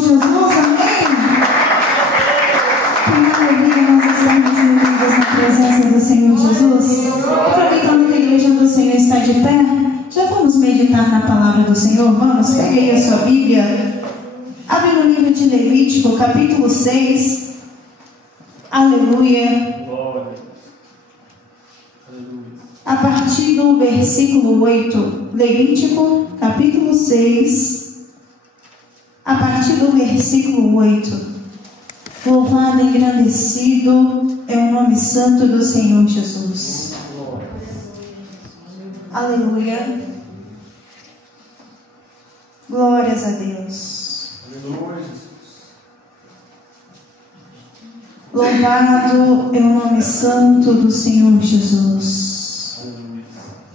Senhor Jesus, amém? Que alegria nós estamos reunidos na presença do Senhor Jesus. Aproveitando que a igreja do Senhor está de pé, já vamos meditar na palavra do Senhor? Vamos, pegue aí a sua Bíblia, abre no livro de Levítico, capítulo 6. Aleluia. A partir do versículo 8, Levítico, capítulo 6, a partir do versículo 8. Louvado e engrandecido é o nome santo do Senhor Jesus. Aleluia. Glórias a Deus. Aleluia, Jesus. Louvado é o nome santo do Senhor Jesus.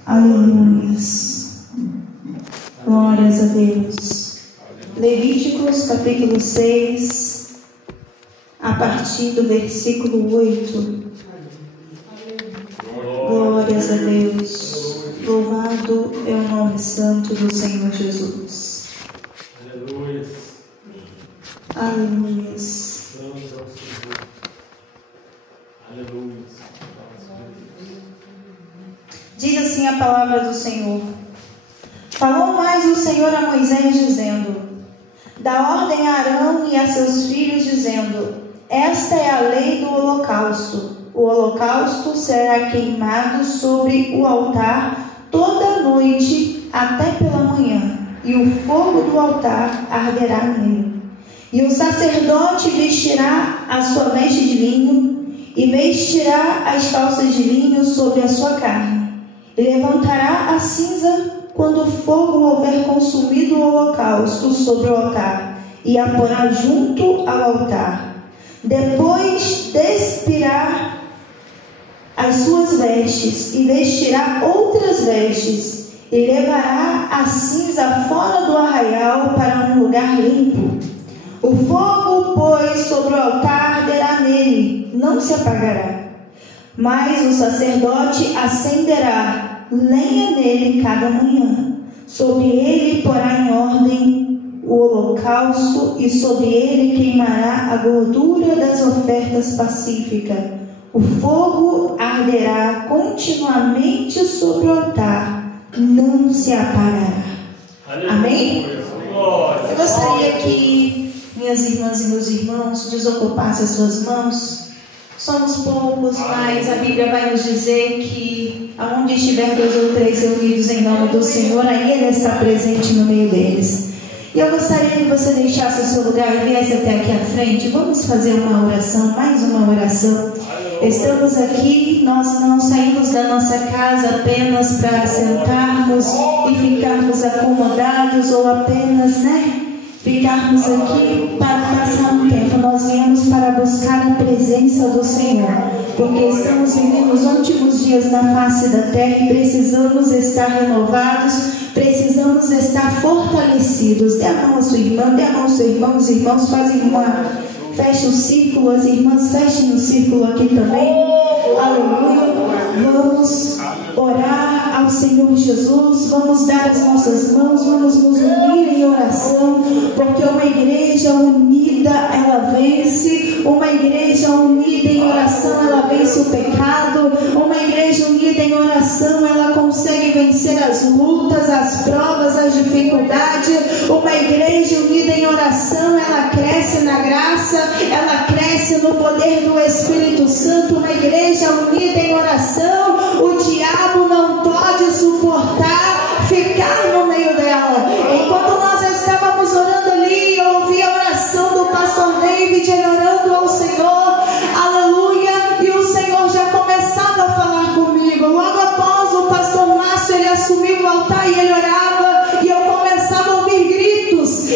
Aleluia. Glórias a Deus. Levíticos capítulo 6, a partir do versículo 8. Glórias a Deus. Louvado é o nome santo do Senhor Jesus. Aleluia. Aleluia. Vamos ao Senhor. Aleluia. Diz assim a palavra do Senhor. Falou mais o Senhor a Moisés, dizendo: dá ordem a Arão e a seus filhos, dizendo: esta é a lei do holocausto. O holocausto será queimado sobre o altar toda a noite até pela manhã, e o fogo do altar arderá nele. E o sacerdote vestirá a sua veste de linho, e vestirá as calças de linho sobre a sua carne. E levantará a cinza quando o fogo houver consumido o holocausto sobre o altar, e a porá junto ao altar. Depois despirá as suas vestes, e vestirá outras vestes, e levará a cinza fora do arraial para um lugar limpo. O fogo, pois, sobre o altar arderá nele, não se apagará. Mas o sacerdote acenderá lenha nele cada manhã. Sobre ele porá em ordem o holocausto, e sobre ele queimará a gordura das ofertas pacíficas. O fogo arderá continuamente sobre o altar, não se apagará. Amém? Eu gostaria que minhas irmãs e meus irmãos desocupassem as suas mãos. Somos poucos, mas a Bíblia vai nos dizer que aonde estiver 2 ou 3 reunidos em nome do Senhor, aí Ele está presente no meio deles. E eu gostaria que você deixasse o seu lugar e viesse até aqui à frente. Vamos fazer uma oração, mais uma oração. Estamos aqui, nós não saímos da nossa casa apenas para sentarmos e ficarmos acomodados ou apenas, ficarmos aqui para passar um tempo. Nós viemos para buscar a presença do Senhor, porque estamos vivendo os últimos dias na face da terra e precisamos estar renovados, precisamos estar fortalecidos. Dê a mão à sua irmã, dê a mão ao seu irmão. Os irmãos fazem fecha o círculo, as irmãs fechem o círculo aqui também. Aleluia. Vamos orar ao Senhor Jesus, vamos dar as nossas mãos, vamos nos unir em oração, porque uma igreja unida, ela vence. Uma igreja unida em oração, ela vence o pecado. Uma igreja unida em oração, ela consegue vencer as lutas, as provas, as dificuldades. Uma igreja unida em oração, ela cresce na graça, ela cresce no poder do Espírito Santo. Uma igreja unida em oração, o diabo não pode suportar ficar no meio dela. Enquanto nós estávamos orando ali, eu ouvi a oração do pastor David, ele orando ao Senhor, aleluia, e o Senhor já começava a falar comigo. Logo após o pastor Márcio, ele assumiu o altar e ele orava, e eu começava a ouvir gritos,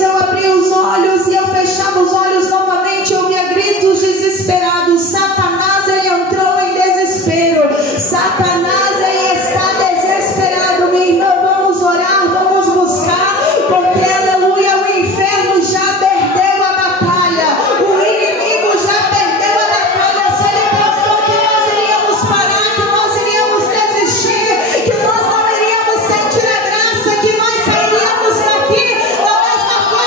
eu abria os olhos e eu fechava os olhos novamente, eu ouvia gritos desesperados. Satanás, ele entrou em desespero. Satanás, ele está desesperado. Minha irmã, vamos orar, vamos buscar, porque aleluia, o inferno já perdeu a batalha, o inimigo já perdeu a batalha. Se ele pensou que nós iríamos parar, que nós iríamos desistir, que nós não iríamos sentir a graça, que nós sairíamos daqui da mesma forma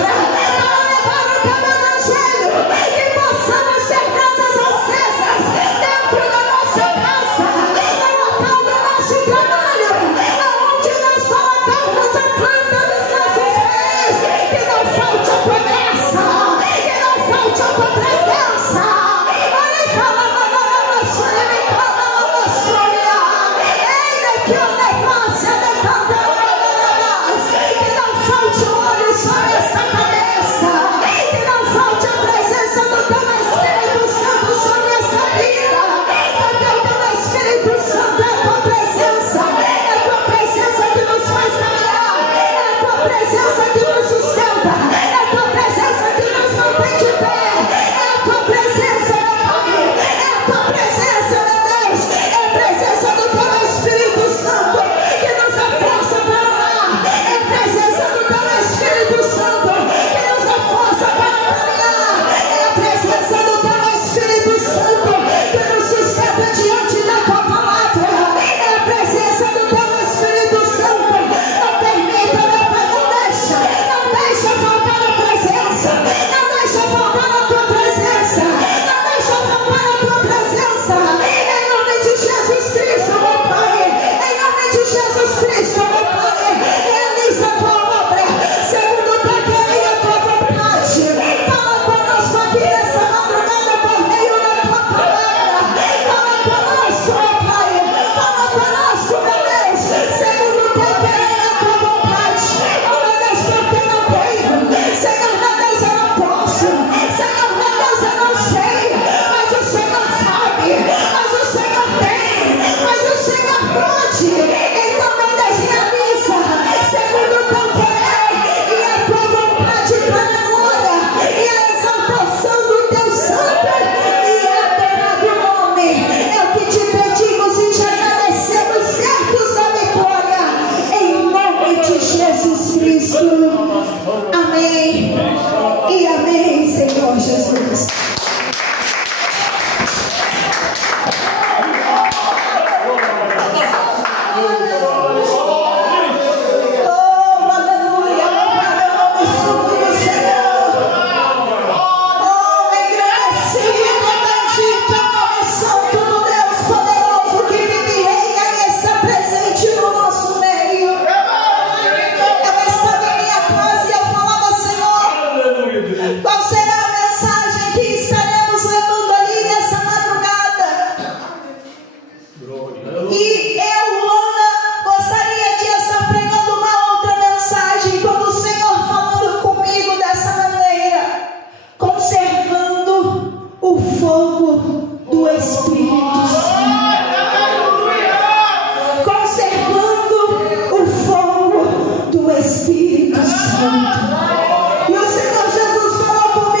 palavra, para levar o teu evangelho, que possamos ter brasas acesas dentro da nossa casa, no local do nosso trabalho, aonde nós colocamos a planta dos nossos pés, que não falte a tua graça, que não falte a tua presença. Olha, fala, que não falte olho sobre esta cabeça, que não falte a presença do teu Espírito Santo sobre esta vida, porque o teu Espírito Santo é a tua presença que nos faz caminhar, é a tua presença que nos sustenta, é a tua presença que nos mantém de pé, é a tua presença, meu Pai, é a tua presença, meu Deus, é a presença do teu Espírito Santo que nos dá força para orar, é a presença do teu Espírito Santo que nos dá força para caminhar, é a presença do teu Espírito Santo que nos sustenta diante da tua palavra, é a presença do teu Espírito Santo. Não permita, meu Pai, não deixa faltar a presença, não deixa faltar a tua presença, não deixa faltar a tua presença, em nome de Jesus Cristo, meu Pai, em nome de Jesus Cristo, meu Pai, realiza a tua obra, segundo o teu querer e a tua vontade. Fala conosco aqui nessa madrugada por meio da tua palavra, fala conosco, meu Pai, fala conosco, meu Deus, segundo o teu querer e a tua vontade. Oh, meu Deus, porque eu não tenho, Senhor, meu Deus, eu não posso, Senhor, meu Deus, eu não sei, mas o Senhor sabe, mas o Senhor tem, mas o Senhor pode. Então, meu Deus, realiza segundo o teu querer e a tua vontade para a glória e a exaltação do teu santo e adorado nome. É o que te pedimos e te agradecemos, certos da vitória, em nome de Jesus Cristo. Amém e amém, Senhor Jesus. Oh, aleluia, louvado é o nome santo do Senhor. Oh, engrandecido, bendito é o nome santo do Deus poderoso que vive e reina e está presente no nosso meio. Eu estava em minha casa e eu falava, Senhor, qual será a mensagem que estaremos levando ali nessa madrugada? E eu, Luana, gostaria de estar pregando uma outra mensagem, como o Senhor falando comigo dessa maneira, conservando o fogo do Espírito Santo. Conservando o fogo do Espírito Santo. E o Senhor Jesus falou comigo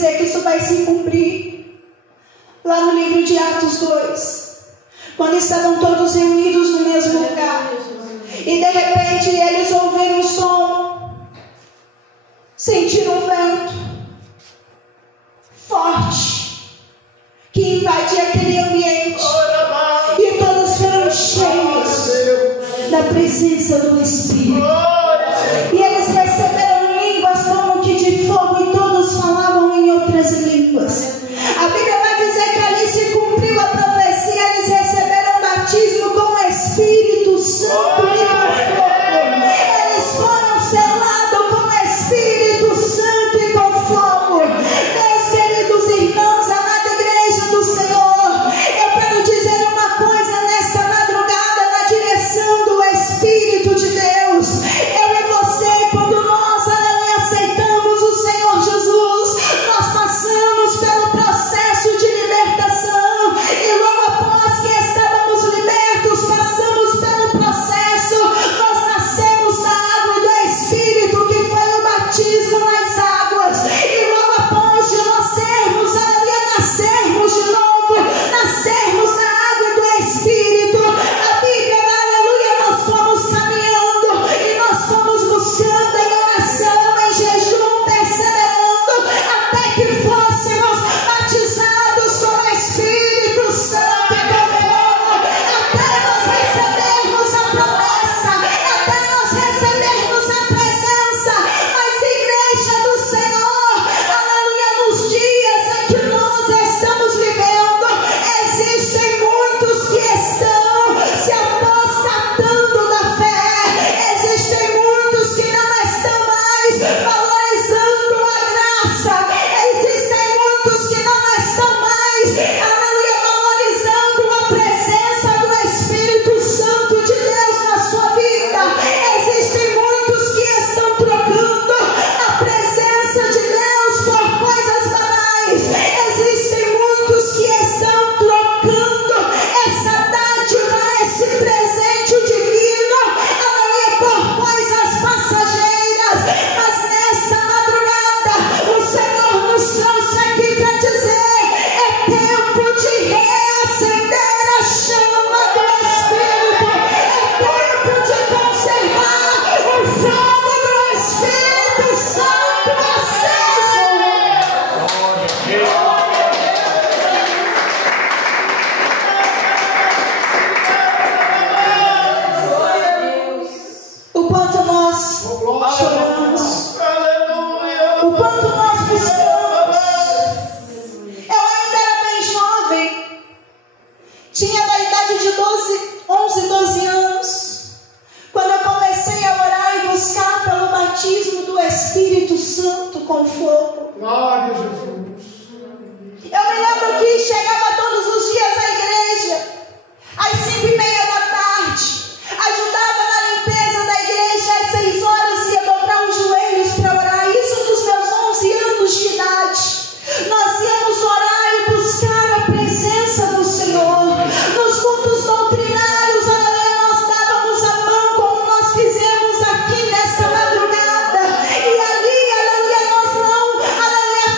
dizer que isso vai se cumprir. Lá no livro de Atos 2, quando estavam todos reunidos no mesmo lugar, e de repente eles ouviram um som, sentiram um vento forte que invadia aquele ambiente, e todos foram cheios da presença do Espírito, e eles receberam línguas como que de fogo, e todos falavam em outras línguas. A Bíblia vai dizer que ali se cumpriu a profecia, eles receberam batismo com o Espírito Santo e com fogo. Eles foram selados com o Espírito Santo e com fogo. Meus queridos irmãos, amada igreja do Senhor, eu quero dizer uma coisa nesta madrugada, na direção do Espírito de Deus. Eu e você, quando nós aceitamos o Senhor Jesus, nós passamos pelo processo de libertação, e logo após que estávamos libertos, passamos pelo processo, nós nascemos da água e do Espírito, que foi o batismo nas águas, e logo após de nós nascermos de novo, nascermos da água e do Espírito, a Bíblia, aleluia, nós fomos caminhando, e nós fomos buscando em oração, em jejum, perseverando, até que fôssemos batizados com o Espírito Santo e com fogo, até nós recebermos a promessa, até nós recebermos a presença. Mas igreja do Senhor, aleluia, nos dias em que nós estamos vivendo, existem muitos que estão se apostatando da fé, existem muitos que não estão mais valorizando a graça, existem muitos que não estão mais, aleluia, valorizando a presença do Espírito Santo de Deus na sua vida. Existem muitos que estão trocando a presença de Deus por coisas banais. Existem muitos que estão trocando essa dádiva, esse presente divino, aleluia, por coisas passageiras. Mas nesta madrugada o Senhor nos trouxe aqui para dizer: é tempo de reacender a chama do Espírito, é tempo de conservar o fogo do Espírito Santo aceso. O quanto nós choramos, o quanto nós buscamos. Eu ainda era bem jovem, tinha da idade de 11, 12 anos, quando eu comecei a orar e buscar pelo batismo do Espírito Santo com fogo. Glória a Jesus. Eu me lembro que chegava todos os dias à igreja, às 5:30 da tarde, ajudava na limpeza da igreja, às 6 horas ia dobrar os joelhos para orar. Isso dos meus 11 anos de idade. Nós íamos orar e buscar a presença do Senhor. Nos cultos doutrinários, aleluia, nós dávamos a mão, como nós fizemos aqui nesta madrugada. E ali, aleluia, nós não, aleluia,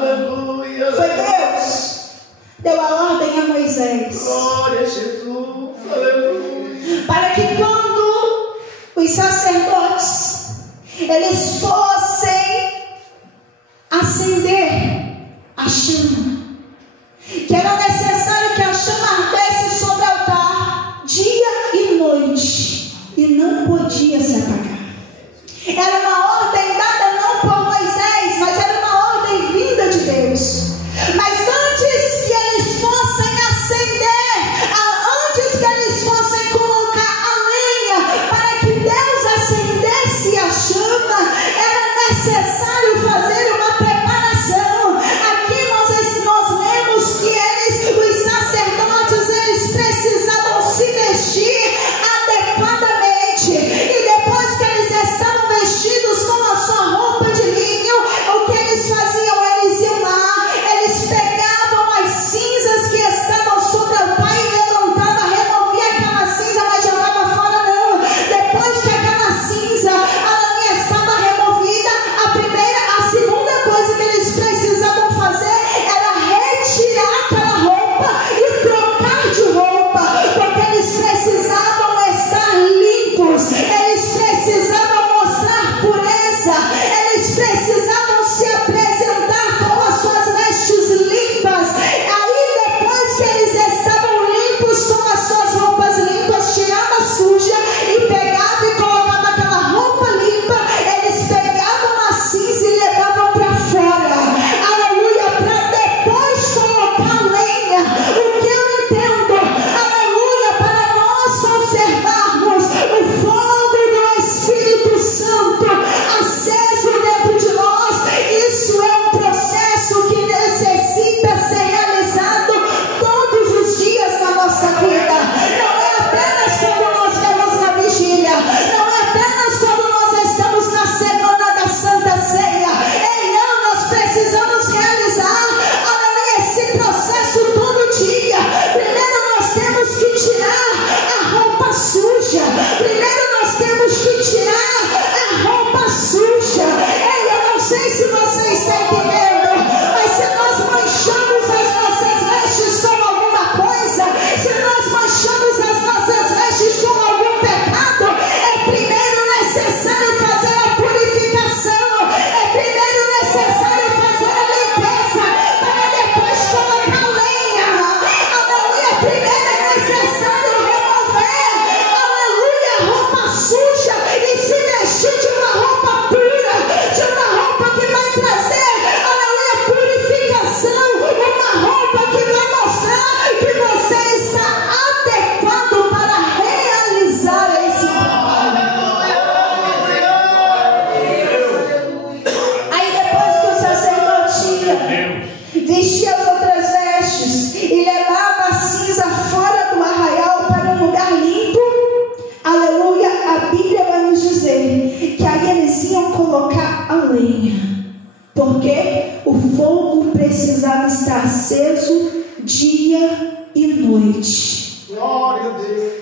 Aleluia. Foi Deus. Deu a ordem a Moisés. Glória a Jesus. Aleluia. Para que quando os sacerdotes eles fossem acender a chama, que era necessário que a chama ardesse sobre o altar dia e noite, e não podia se apagar. Era uma ordem dada não por Moisés, mas era uma ordem vinda de Deus. Mas antes que eles fossem acender, antes que eles fossem colocar a lenha para que Deus acendesse a chama, era necessário fazer uma preparação. Aqui nós lemos que os sacerdotes, eles precisavam se vestir adequadamente. E depois que eles estavam vestidos com a sua roupa de linho, o que eles faziam? Eles iam lá, eles pegavam as cinzas que estavam sobre o altar e levantavam, removia aquela cinza, mas jogava fora não. Depois que aquela cinza, a linha estava removida, a segunda coisa que eles precisavam fazer era retirar aquela roupa e trocar de roupa, porque eles precisavam estar limpos, eles precisavam mostrar pureza, eles precisavam se apresentar com as suas vestes limpas. Aí depois que eles estavam limpos, com as suas roupas limpas, tirava a suja e pegava e colocava aquela roupa limpa, eles pegavam a cinza e levavam para fora, aleluia, para depois colocar lenha. O que eu entendo, aleluia, para nós conservarmos o fogo do Espírito Santo aceso dentro de nós, isso é um processo que necessita ser realizado todos os dias na nossa vida. Não é apenas quando nós vemos na vigília, não é apenas quando nós estamos na semana da Santa Ceia. Não, nós precisamos realizar, aleluia, esse processo todo dia. Primeiro nós temos que tirar a roupa suja. Primeiro nós temos que tirar a roupa suja. Eu não sei se você está entendendo, mas se nós manchamos as nossas vestes com alguma coisa, se nós manchamos as nossas vestes com algum pecado, é primeiro necessário fazer a purificação, é primeiro necessário fazer a limpeza, para depois colocar lenha. Aleluia, primeiro é necessário remover, aleluia, a roupa suja e se vestir de uma roupa pura, de uma roupa que vai trazer, aleluia, purificação, uma roupa que vai mostrar que você está adequado para realizar esse trabalho. Aí depois que o sacerdote ia, vestia as outras vestes e levava a cinza fora do arraial para um lugar limpo, aleluia, a Bíblia vai nos dizer que aí eles iam colocar a lenha, porque o fogo precisava estar aceso dia e noite. Glória a Deus.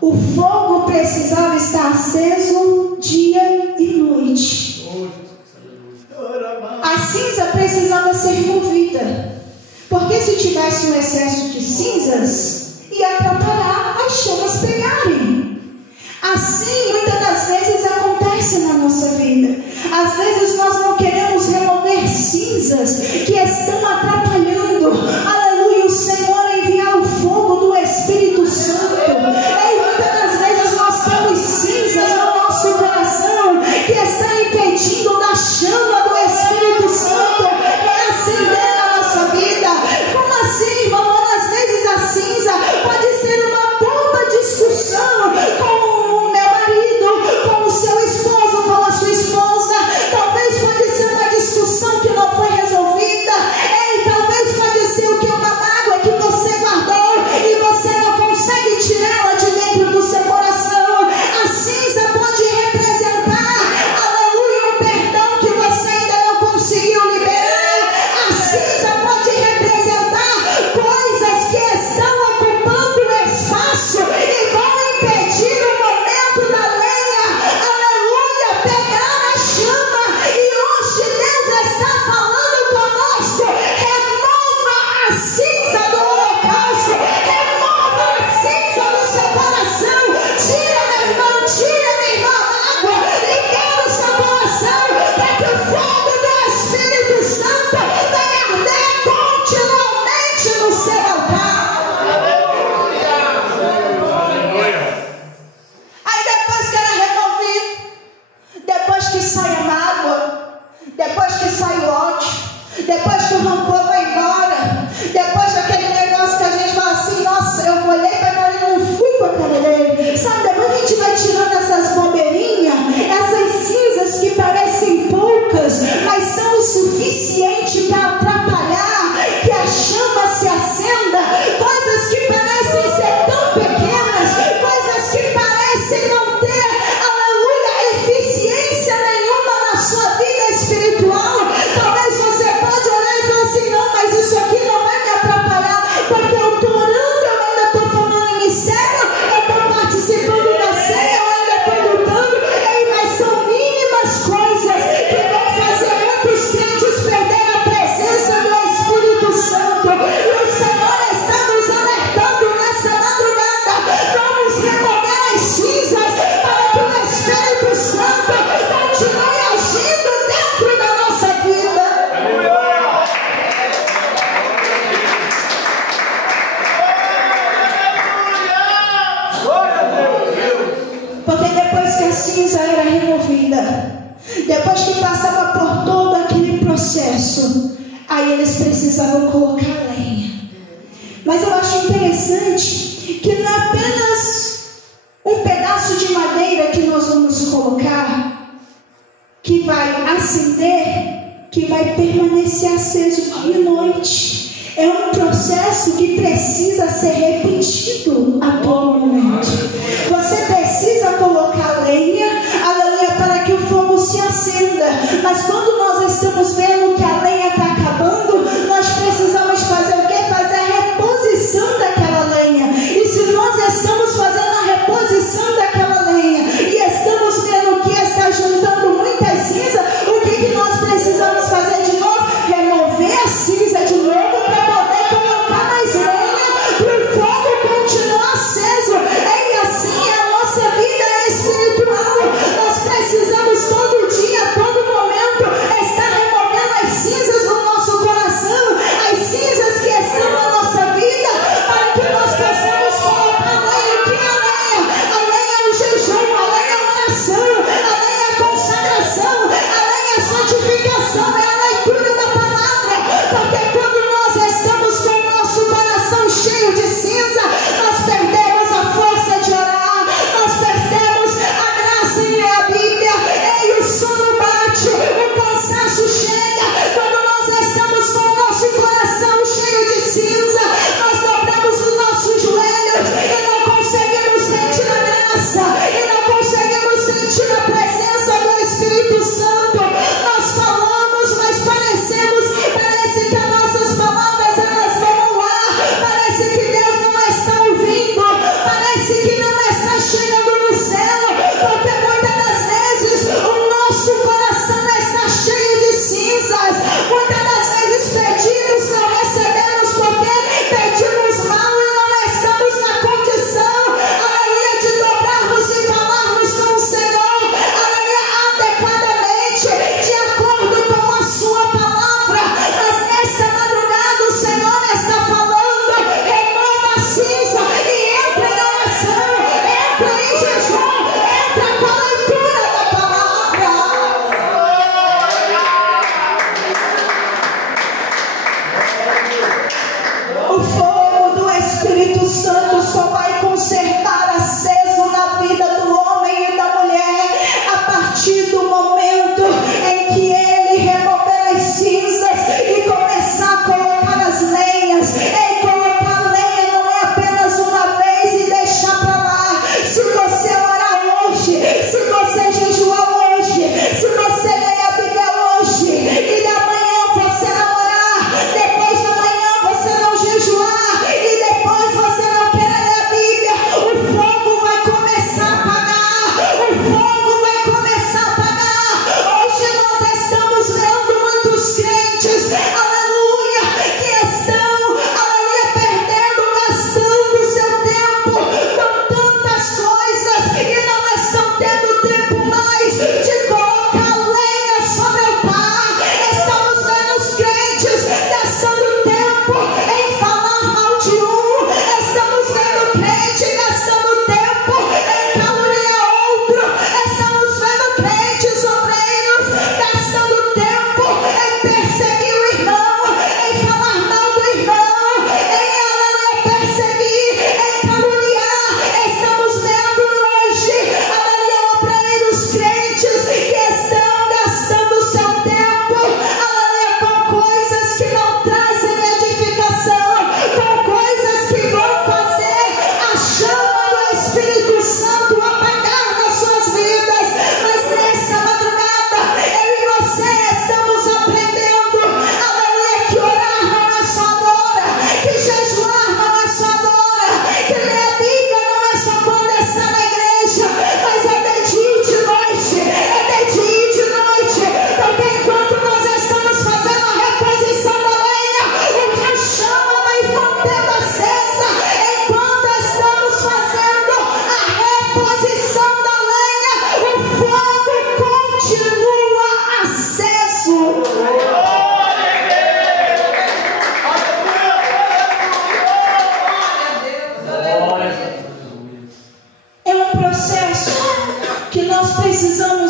O fogo precisava estar aceso dia e noite. A cinza precisava ser removida, porque se tivesse um excesso de cinzas, ia atrapalhar as chamas pegarem. Assim, muitas das vezes acontece na nossa vida. Às vezes nós não queremos remover cinzas que estão atrapalhando, aleluia, o Senhor enviar o fogo do Espírito Santo. E muitas das vezes nós temos cinzas no nosso coração que está impedindo da chama do Espírito Santo reacender a nossa vida. Como assim, irmão? Às vezes a cinza pode ser uma boba discussão com o meu marido, com o seu esposo, com a sua esposa. Talvez pode ser uma discussão que não foi resolvida. cinza era removida, depois que passava por todo aquele processo, aí eles precisavam colocar lenha. Mas eu acho interessante que não é apenas um pedaço de madeira que nós vamos colocar, que vai acender, que vai permanecer aceso dia e noite. É um processo que precisa ser repetido a todo momento. Você precisa colocar lenha, aleluia, para que o fogo se acenda. Mas quando nós estamos vendo que a lenha está acabando, nós precisamos fazer o quê? Fazer a reposição daquela lenha. E se nós estamos fazendo a reposição daquela lenha e estamos vendo que está juntando muita cinza, o que nós precisamos fazer de novo? Remover a cinza de novo para poder colocar mais lenha, para o fogo continuar aceso. É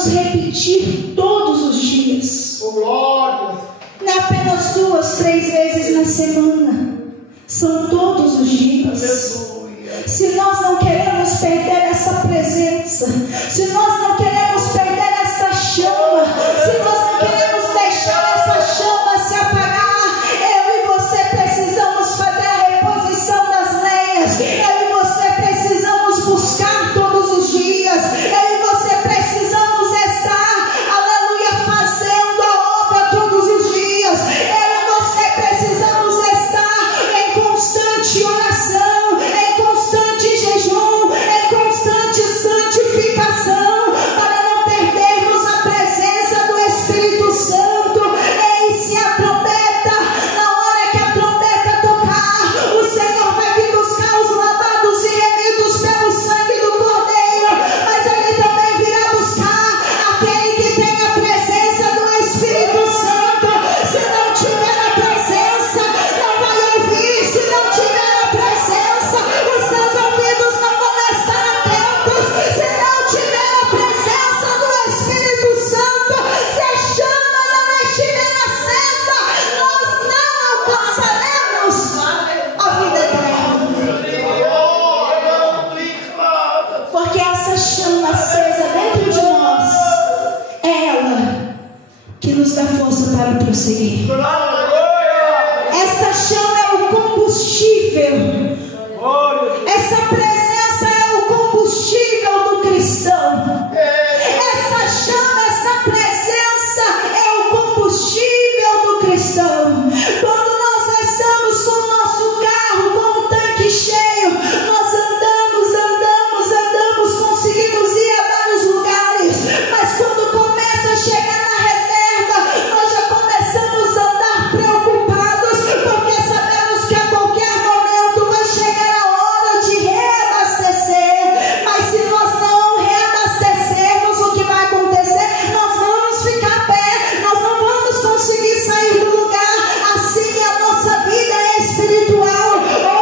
repetir todos os dias. Oh, glória. Não é apenas 2, 3 vezes na semana. São todos os dias. Aleluia. Se nós não queremos perder essa presença, se nós não queremos perder essa chama, se nós não queremos deixar essa chama se apagar, eu e você precisamos fazer a reposição das lenhas. Eu e você precisamos buscar todos os dias. Eu e você precisamos estar, aleluia, fazendo a obra todos os dias. Eu e você precisamos estar em constante oração, em constante jejum, em constante santificação, para não perdermos a presença do Espírito Santo. Eis-se a trombeta. Na hora que a trombeta tocar, o Senhor vai vir buscar os lavados e remidos pelo sangue do Cordeiro, mas Ele também virá buscar aquele que tem a presença do Espírito Santo. Se não tiver a presença, não vai ouvir. Se não tiver a presença, os seus ouvidos não vão estar atentos. Se não tiver a presença do Espírito Santo, se a chama não estiver acesa, nós não alcançaremos a vida eterna. Porque essa chama acesa dentro de nós é ela que nos dá força para prosseguir. Essa chama é o combustível. Essa presença é o combustível do cristão. Essa chama, essa presença é o combustível do cristão. Quando nós estamos com o nosso carro, com o tanque cheio, nós andamos, conseguimos ir a vários lugares. Mas quando começa a chegar na reserva, nós já começamos a andar preocupados, porque sabemos que a qualquer momento vai chegar a hora de reabastecer. Mas se nós não reabastecermos, o que vai acontecer? Nós vamos ficar a pé, nós não vamos conseguir sair do lugar. Assim é a nossa vida espiritual.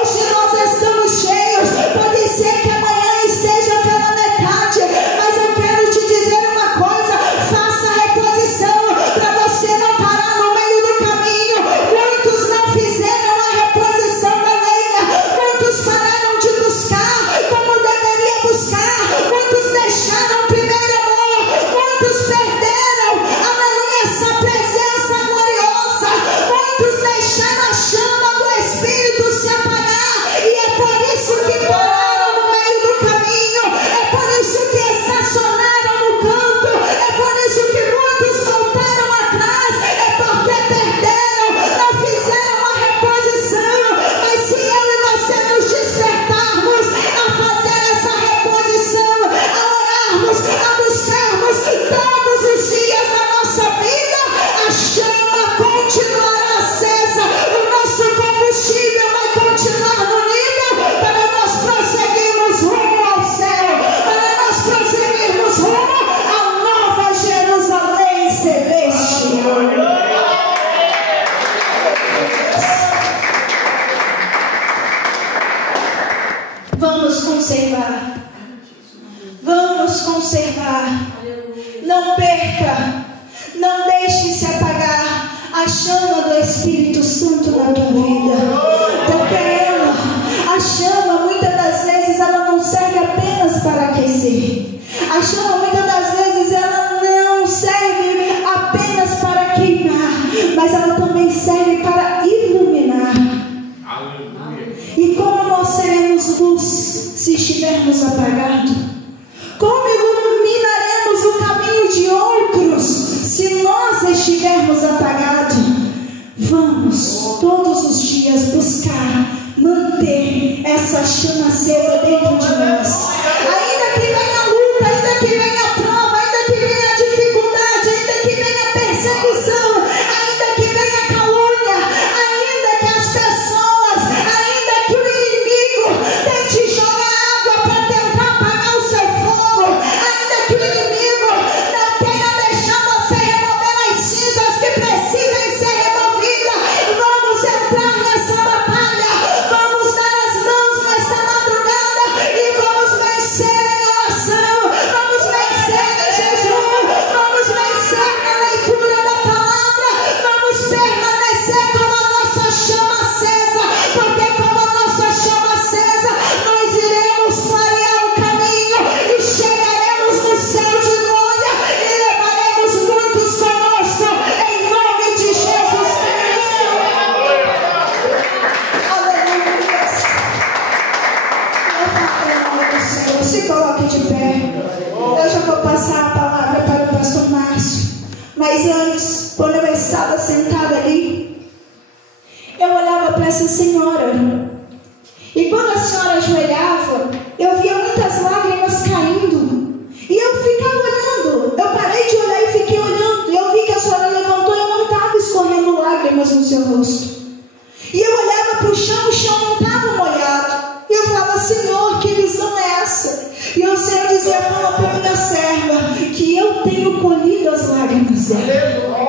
Hoje nós estamos cheios, pode ser que amanhã esteja pela metade, mas eu quero te dizer uma coisa: faça a reposição para você não parar no meio do caminho. Muitos não fizeram a reposição da lenha, muitos pararam de buscar como deveria buscar, muitos deixaram o primeiro amor, muitos perderam, aleluia, essa presença gloriosa, muitos deixaram a chama do Espírito se apagar, e é por isso que pararam no meio do caminho, é por isso que estacionaram no canto, é por isso que muitos voltaram atrás, é porque perderam, não fizeram a reposição. Mas se eu e você nos despertarmos a fazer essa reposição, a orarmos, a buscarmos todos os dias da nossa vida, a chama continuará acesa, o nosso combustível vai continuar no nível, para nós prosseguirmos rumo ao céu, para nós prosseguirmos rumo à nova Jerusalém celeste. Vamos conservar. Vamos conservar. Não perca, não deixe se apagar a chama do Espírito Santo na tua vida. Porque ela, a chama, muitas das vezes, ela não serve apenas para aquecer. A chama, muitas das vezes, ela não serve apenas para queimar, mas ela também serve para iluminar. E como nós seremos luz se estivermos apagados? Como iluminaremos o caminho de outros se nós estivermos apagados? Vamos todos os dias buscar manter essa chama acesa dentro de nós. Ainda que venha a luta, ainda que venha a prova, ainda que venha a dificuldade, ainda que venha a perseguição, ainda que venha a calúnia, ainda que as pessoas, ainda que o inimigo tente jogar água para tentar apagar o seu fogo, ainda que o inimigo não queira deixar você remover as cinzas que precisam ser removidas, vamos entrar nessa batalha, vamos dar as mãos nessa madrugada e vamos vencer. 10 anos, quando eu estava sentada ali, eu olhava para essa senhora. E quando a senhora ajoelhava, eu via muitas lágrimas caindo. E eu ficava olhando. Eu parei de olhar e fiquei olhando. E eu vi que a senhora levantou e não estava escorrendo lágrimas no seu rosto. E eu olhava para o chão não estava molhado. E eu falava: Senhor, que visão é essa? E o Senhor dizia: fala para minha serva que eu tenho colhido as lágrimas dela.